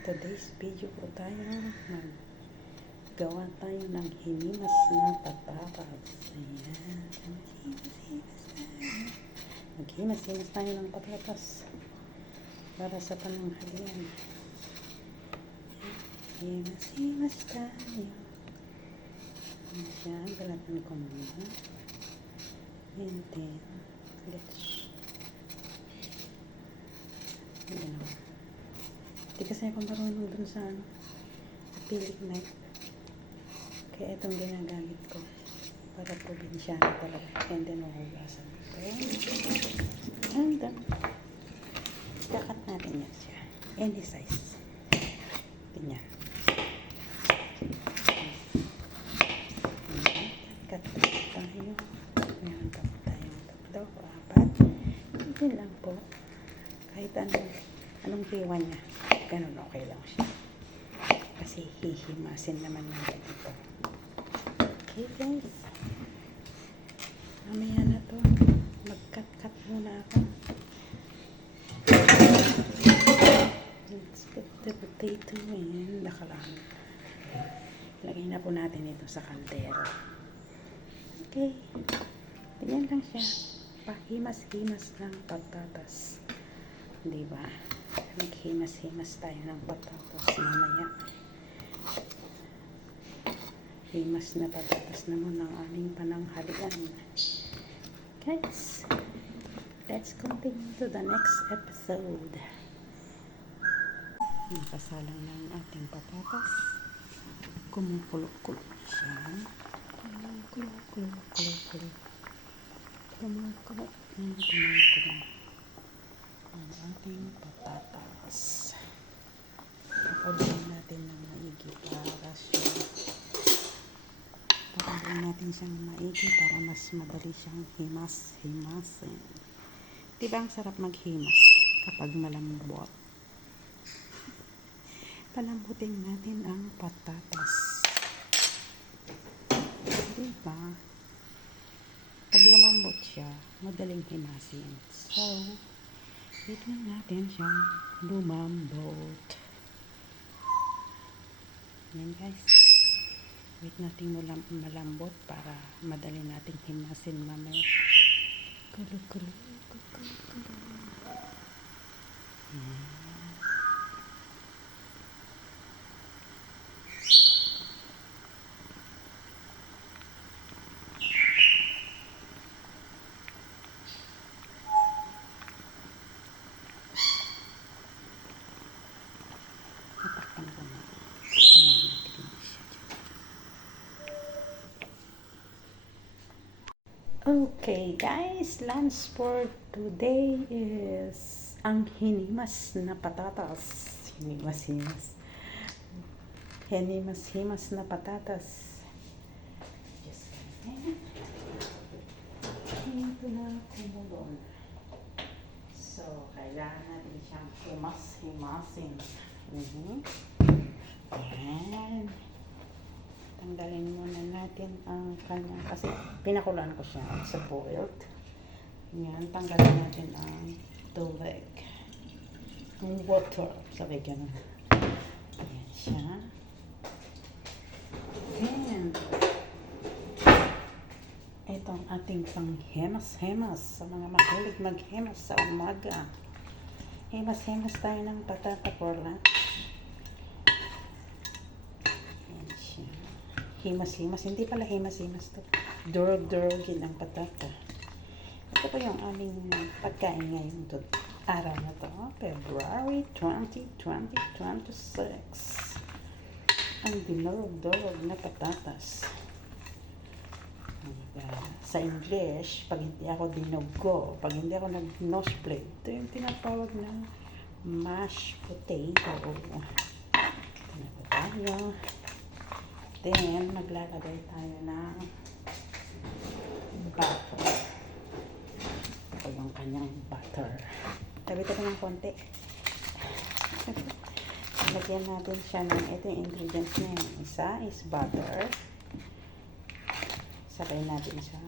today's video po tayo maggawa tayo ng hinimas na patatas. Ayan. Maghimas-himas tayo ng patatas para sa pananghalian. Himas-himas tayo. Ayan, balatan ko muna. And then, let's hindi kasi ako marunong dun sa acrylic knife. Kaya itong ginagamit ko para probinsyano talaga. And then mahugasan ito. And then kakat natin yan siya. Any size. Ganyan. Cut tayo. Meron pa tayong tatlo o apat. Hindi lang po. Kahit anong hiwa niya, ganun okay lang siya. Kasi hihimasin naman natin ito. Okay guys. Mamaya na to. Mag-cut-cut muna ako. Let's put the potato in. Nakalaan. Lagay na po natin ito sa kaldero. Okay. Ganyan lang siya. Pahimas-himas ng patatas. Diba? Maghimas-himas tayo ng patatas mamaya. Himas na patatas naman ang aming pananghalian. Guys, let's continue to the next episode. Nakasalang na ang ating patatas. Kumukulo-kulo siya. Kumukulo-kulo. Kumukulo ang ating patatas. Papaluin natin ng maigi para siyang maigi para mas madali siyang himas-himasin. Diba ang sarap maghimas kapag malambot? Palambutin natin ang patatas. Diba? Pag lumambot siya, madaling himasin. So, wait lang natin siyang lumambot. Yan guys. Wait natin malambot para madali natin himasin mamaya. Kulo-kulo. Yan. Okay guys, lunch for today is ang hinimas na patatas. Hinimas na patatas. Just ganyan. Ito na kumulon. So, kailangan natin siyang himas-himasin. Ayan. Tanggalin muna natin ang kanyang, kasi pinakulaan ko siya sa boiled. Yan, tanggalin natin ang tubig. Ang water, sabi ganun. Ayan siya. And ito ang ating pang-hemas-hemas sa mga mahilig mag-hemas sa umaga. Hemas-hemas tayo ng patata for lunch. Himas-himas. Hindi pala himas-himas to. Durog-durogin ang patata. Ito po yung aming pagkain ngayon to. Araw na to. February 20, 2026. Ang dinurog-durog na patatas. Sa English, pag hindi ako dinugo, pag hindi ako nag-nosebleed, ito yung tinatawag na mashed potato. Ito na po tayo. Then, maglalagay tayo ng butter. Ito yung kanyang butter. Tabi ko ng konti. Lagyan natin siya ng ito yung ingredients niya. Isa is butter. Sabay natin siya.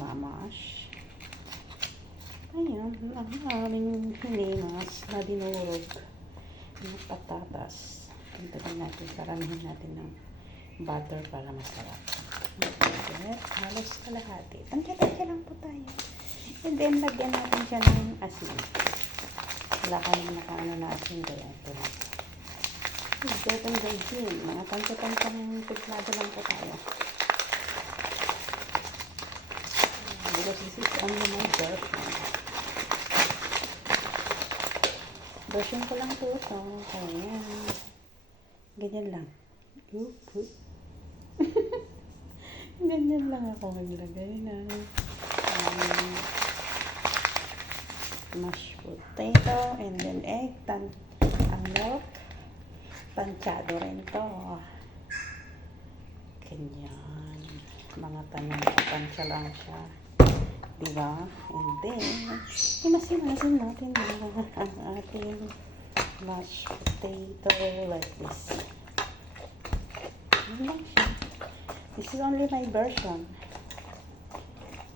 Mamash. Ayan, ang aming hinimas na dinurog. Yung patatas. Pintuin natin, karamihin natin ng butter para masarap. Okay, halos kalahati. Tansya lang po tayo. And then, lagyan natin siya ng asin. Wala ka nang nakaano na asin, kaya ito na. Itong gajin. Mga tansya ng tiplado lang po tayo. Because this is only my version. Version ko lang po ito. Kaya, ganyan lang. Ganyan lang ako maglagay ng mashed potato and then egg. Ang milk. Tansyado rin to. Ganyan. Mga tansya lang siya. Diba? And then, imasin natin ang ating mashed potato like this. Yan lang siya. This is only my version.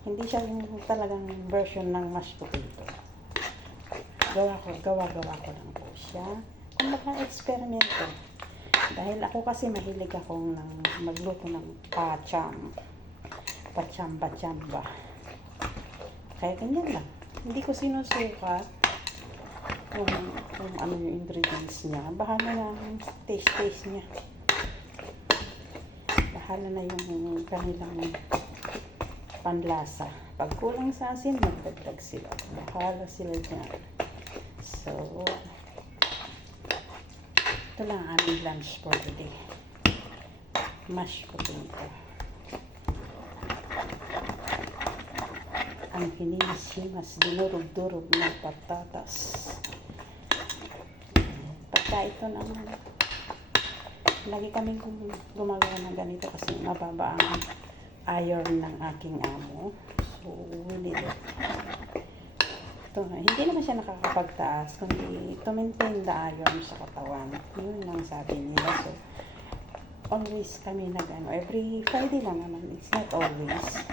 Hindi siya yung talagang version ng mashed potato. Gawa ko lang po siya. Kung maka-eksperimento. Dahil ako kasi mahilig akong magluto ng pachamba. Kaya ganyan lang. Hindi ko sinusukat kung ano yung ingredients niya. Bahala na yung taste niya. Bahala na yung kanilang panlasa. Pag kulang sa asin, magdagdag sila. Bahala sila dyan. So, ito lang aming lunch for today. Mashed potato. Ang hinimas-himas, dinurog-durog na patatas. Pagka ito naman, lagi kaming gumagawa ng ganito kasi mababa ang iron ng aking amo. So, we need it. Ito na, hindi naman siya nakakapagtaas, kundi to maintain the iron sa katawan. Yun ang sabi nila. So, always kami every Friday lang naman. It's not always.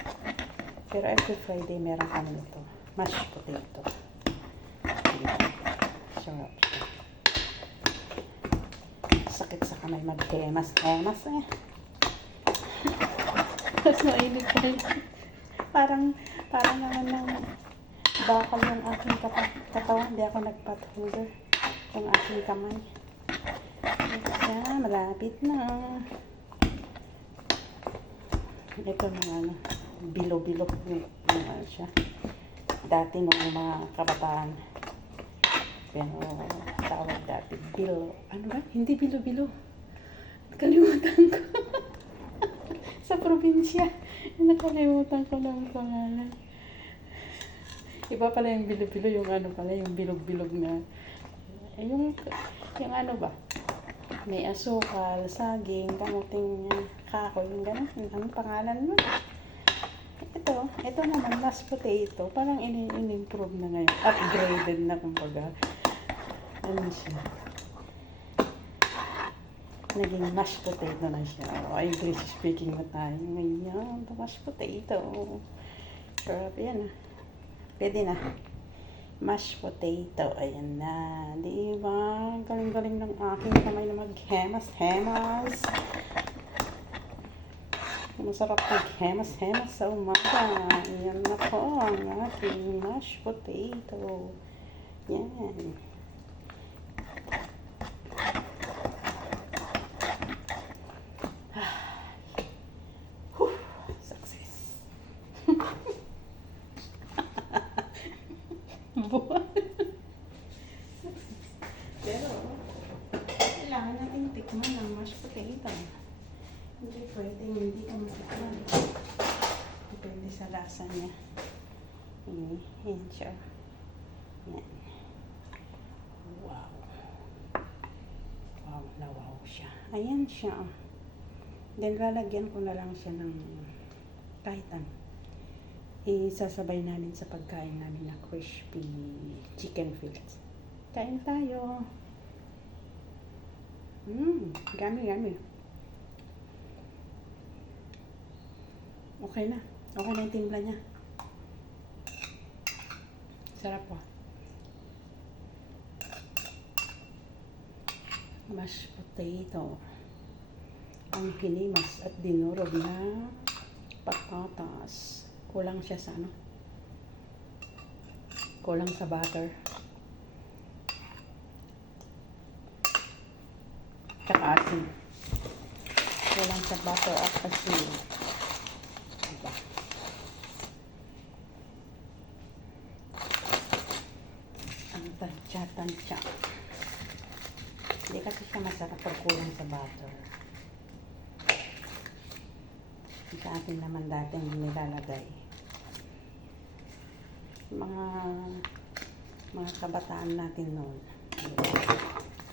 Pero every Friday meron kami ito. Mashed potato. Sarap siya. Sakit sa kamay mag-hemas eh. Mas mainit kayo. Parang naman ng bakal yung aking katawan. Hindi ako nagpat-holder yung aking kamay. Siya, malapit na. Ito mga bilo-bilo yung siya. Dati nung mga kabataan. Pero tawag dati bilo. Ano ba? Hindi bilo-bilo. Kalimutan ko. Sa probinsya. Nakalimutan ko lang pangalan. Iba pala yung bilo-bilo, yung ano pala, yung bilog-bilog na. Yung ano ba? May asukal, saging, kamuting kahoy, yung gano'n. Anong pangalan mo? Ito naman, mashed potato. Parang in-improve na ngayon. Upgraded na kumbaga. Ano siya? Naging mashed potato na siya. English speaking na tayo. Ngayon, mashed potato. Pero yan na. Pwede na. Mashed potato. Ayan na. Diba? Galing-galing ng aking kamay na mag-hemas. Masarap mag-hemas sa umaga. Ayan na po ang aking mashed potato. Yan. Success. Buwan. Pero, kailangan natin tikman ang mashed potato. Hindi pwedeng hindi ka matikman. Depende sa lasa niya. Ayan siya. Yan. Wow. Wow, na-wow siya. Ayan siya. Then, lalagyan ko na lang siya ng kahit ano. Isasabay namin sa pagkain namin na crispy chicken fillets. Kain tayo. Gami. Okay na. Okay na yung timpla niya. Sarap po. mashed potato. Ang hinimas at dinurog na patatas. Kulang siya sa ano? Kulang sa butter. Tsaka asin. Kulang sa butter at asin. Diba? Ang tansya-tansya. Hindi kasi siya masarap pag kulang sa butter. Sa atin naman dating nilalagay. Mga kabataan natin noon.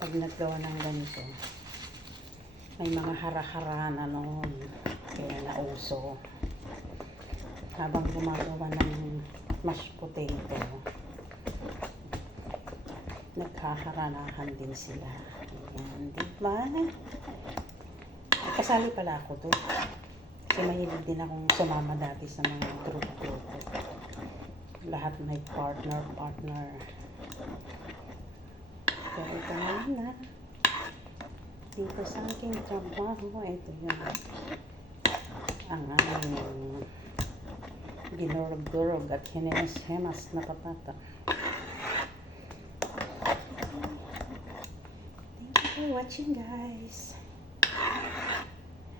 Pag naggawa ng ganito, may mga hara-hara na noon. Kaya nauso. Habang gumagawa ng mashed potato, naghaharanahan din sila. Ayan, diba? Kasali pala ako to. Kasi mahilig din akong sumama dati sa mga grupo-grupo. Lahat may partner. Pero ito naman na. Dito sa aking trabaho, ito yun. Ang aming ginurog-durog at hinemas-hemas na patata. Thank you for watching, guys.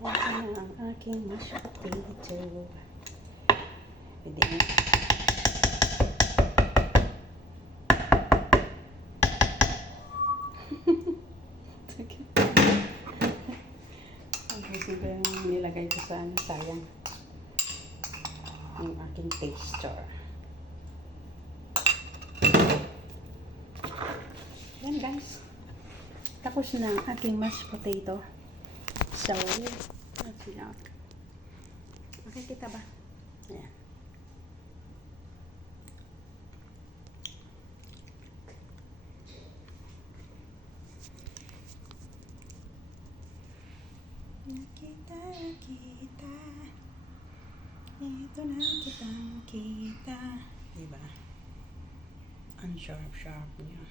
Ito na ang aking mashed potato. Pwede na. Kasi ba yung nilagay ko sa sayang yung aking taster. Yan, guys. Tapos na ang aking mashed potato. So, let's look. Makikita ba? Ayan. Nakita. Ito na kitang kita. Diba? Ang sharp niya.